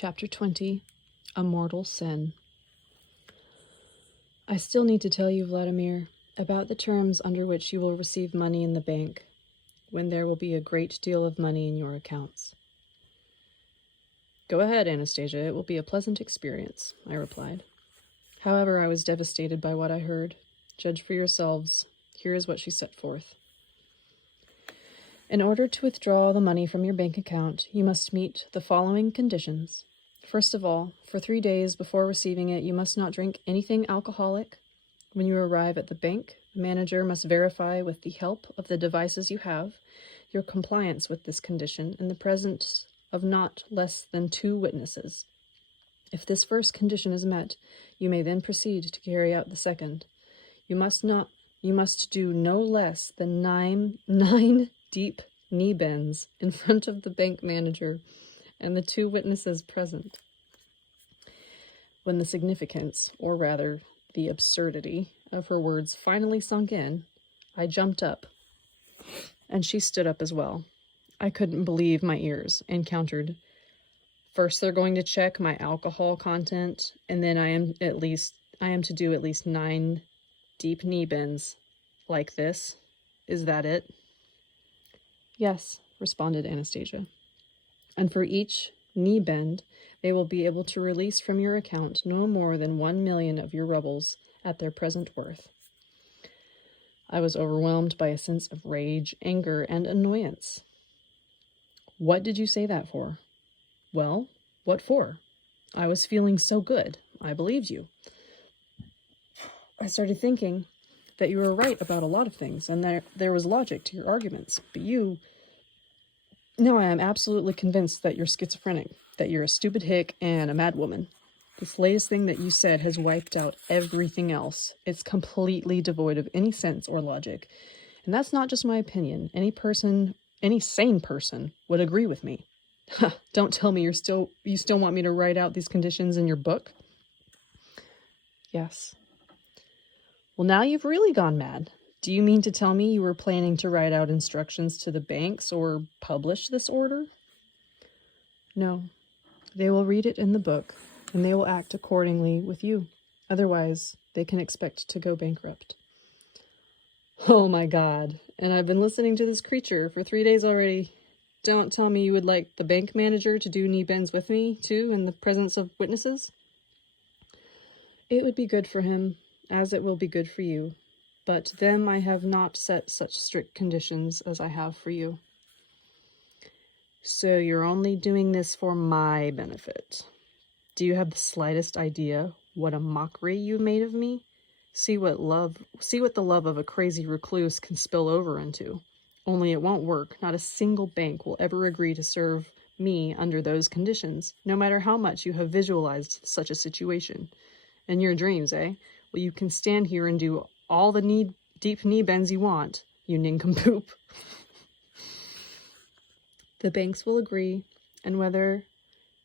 Chapter 20, A Mortal Sin. I still need to tell you, Vladimir, about the terms under which you will receive money in the bank, when there will be a great deal of money in your accounts. Go ahead, Anastasia, it will be a pleasant experience, I replied. However, I was devastated by what I heard. Judge for yourselves. Here is what she set forth. In order to withdraw the money from your bank account, you must meet the following conditions. First of all, for 3 days before receiving it, you must not drink anything alcoholic. When you arrive at the bank, the manager must verify with the help of the devices you have your compliance with this condition in the presence of not less than 2 witnesses. If this first condition is met, you may then proceed to carry out the second. You must do no less than nine deep knee bends in front of the bank manager and the 2 witnesses present. When the significance, or rather the absurdity, of her words finally sunk in, I jumped up, and she stood up as well. I couldn't believe my ears and countered. First they're going to check my alcohol content, and then I am to do at least 9 deep knee bends like this. Is that it? Yes, responded Anastasia. And for each knee bend, they will be able to release from your account no more than 1 million of your rubles at their present worth. I was overwhelmed by a sense of rage, anger, and annoyance. What did you say that for? Well, what for? I was feeling so good. I believed you. I started thinking that you were right about a lot of things, and there was logic to your arguments, but now I am absolutely convinced that you're schizophrenic, that you're a stupid hick and a mad woman. This latest thing that you said has wiped out everything else. It's completely devoid of any sense or logic. And that's not just my opinion. Any sane person would agree with me. Don't tell me you still want me to write out these conditions in your book? Yes. Well, now you've really gone mad. Do you mean to tell me you were planning to write out instructions to the banks or publish this order? No. They will read it in the book, and they will act accordingly with you. Otherwise, they can expect to go bankrupt. Oh my God. And I've been listening to this creature for 3 days already. Don't tell me you would like the bank manager to do knee bends with me, too, in the presence of witnesses? It would be good for him, as it will be good for you. But to them I have not set such strict conditions as I have for you. So you're only doing this for my benefit. Do you have the slightest idea what a mockery you made of me? See what the love of a crazy recluse can spill over into. Only it won't work. Not a single bank will ever agree to serve me under those conditions, no matter how much you have visualized such a situation. In your dreams, eh? Well, you can stand here and do all the deep knee bends you want, you nincompoop. The banks will agree, and whether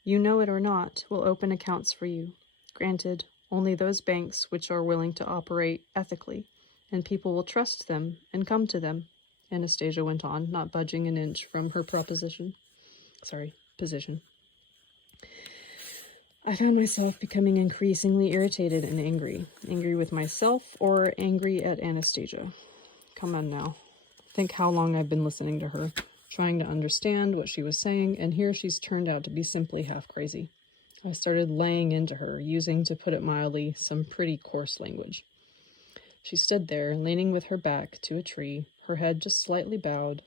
you know it or not, will open accounts for you. Granted, only those banks which are willing to operate ethically, and people will trust them and come to them, Anastasia went on, not budging an inch from her position. I found myself becoming increasingly irritated and angry. Angry with myself or angry at Anastasia. Come on now. Think how long I've been listening to her, trying to understand what she was saying, and here she's turned out to be simply half crazy. I started laying into her, using, to put it mildly, some pretty coarse language. She stood there, leaning with her back to a tree, her head just slightly bowed.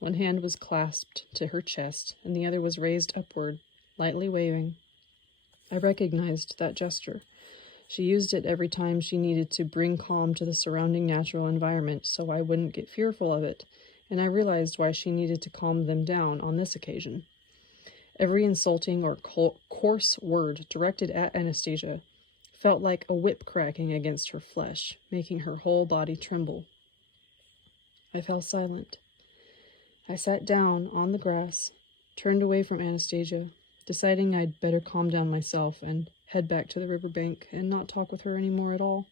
One hand was clasped to her chest, and the other was raised upward, lightly waving. I recognized that gesture. She used it every time she needed to bring calm to the surrounding natural environment so I wouldn't get fearful of it, and I realized why she needed to calm them down on this occasion. Every insulting or coarse word directed at Anastasia felt like a whip cracking against her flesh, making her whole body tremble. I fell silent. I sat down on the grass, turned away from Anastasia, deciding I'd better calm down myself and head back to the riverbank and not talk with her anymore at all.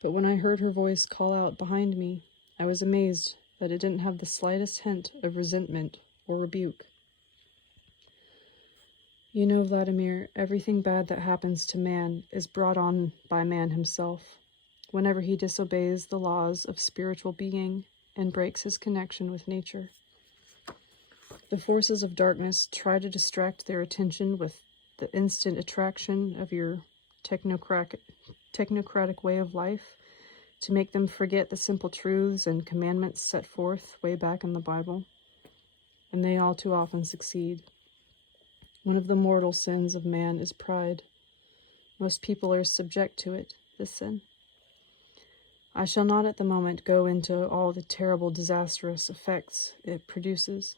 But when I heard her voice call out behind me, I was amazed that it didn't have the slightest hint of resentment or rebuke. You know, Vladimir, everything bad that happens to man is brought on by man himself, whenever he disobeys the laws of spiritual being and breaks his connection with nature. The forces of darkness try to distract their attention with the instant attraction of your technocratic way of life, to make them forget the simple truths and commandments set forth way back in the Bible. And they all too often succeed. One of the mortal sins of man is pride. Most people are subject to it, this sin. I shall not at the moment go into all the terrible disastrous effects it produces.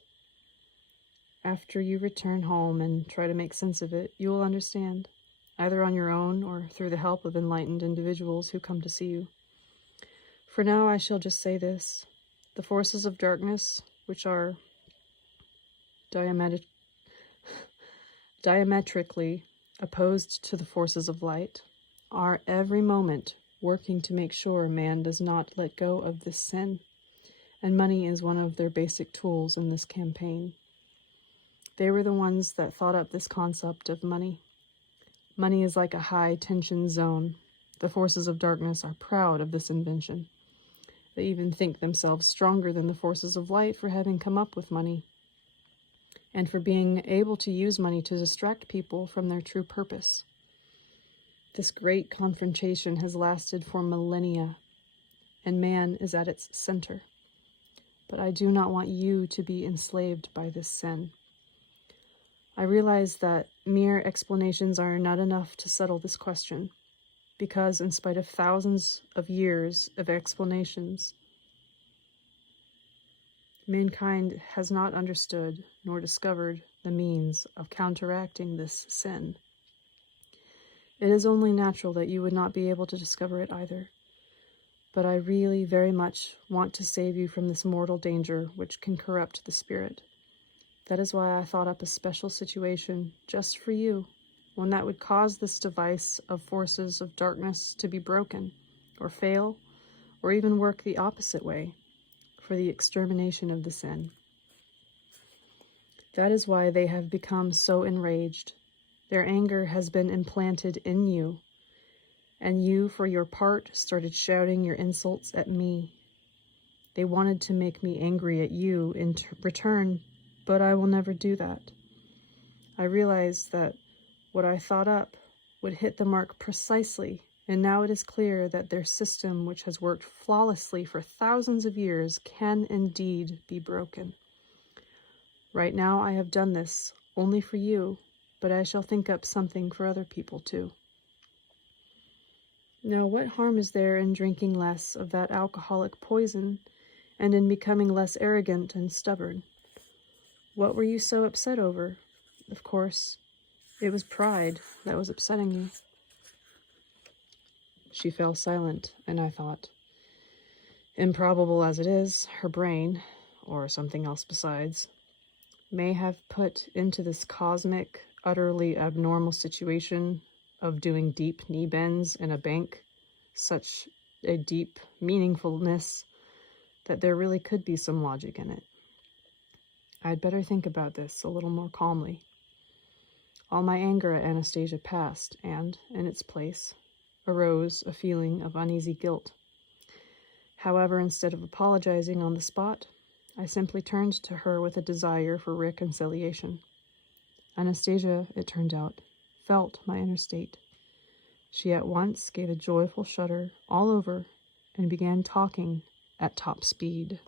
After you return home and try to make sense of it, you will understand, either on your own or through the help of enlightened individuals who come to see you. For now I shall just say this: the forces of darkness, which are diametrically opposed to the forces of light, are every moment working to make sure man does not let go of this sin, and money is one of their basic tools in this campaign. They were the ones that thought up this concept of money. Money is like a high-tension zone. The forces of darkness are proud of this invention. They even think themselves stronger than the forces of light for having come up with money, and for being able to use money to distract people from their true purpose. This great confrontation has lasted for millennia, and man is at its center. But I do not want you to be enslaved by this sin. I realize that mere explanations are not enough to settle this question, because in spite of thousands of years of explanations, mankind has not understood nor discovered the means of counteracting this sin. It is only natural that you would not be able to discover it either. But I really very much want to save you from this mortal danger which can corrupt the spirit. That is why I thought up a special situation just for you, one that would cause this device of forces of darkness to be broken, or fail, or even work the opposite way, for the extermination of the sin. That is why they have become so enraged. Their anger has been implanted in you, and you, for your part, started shouting your insults at me. They wanted to make me angry at you in return, but I will never do that. I realized that what I thought up would hit the mark precisely, and now it is clear that their system, which has worked flawlessly for thousands of years, can indeed be broken. Right now I have done this only for you, but I shall think up something for other people too. Now, what harm is there in drinking less of that alcoholic poison, and in becoming less arrogant and stubborn? What were you so upset over? Of course, it was pride that was upsetting you. She fell silent, and I thought, improbable as it is, her brain, or something else besides, may have put into this cosmic, utterly abnormal situation of doing deep knee bends in a bank such a deep meaningfulness that there really could be some logic in it. I'd better think about this a little more calmly. All my anger at Anastasia passed, and, in its place, arose a feeling of uneasy guilt. However, instead of apologizing on the spot, I simply turned to her with a desire for reconciliation. Anastasia, it turned out, felt my inner state. She at once gave a joyful shudder all over and began talking at top speed.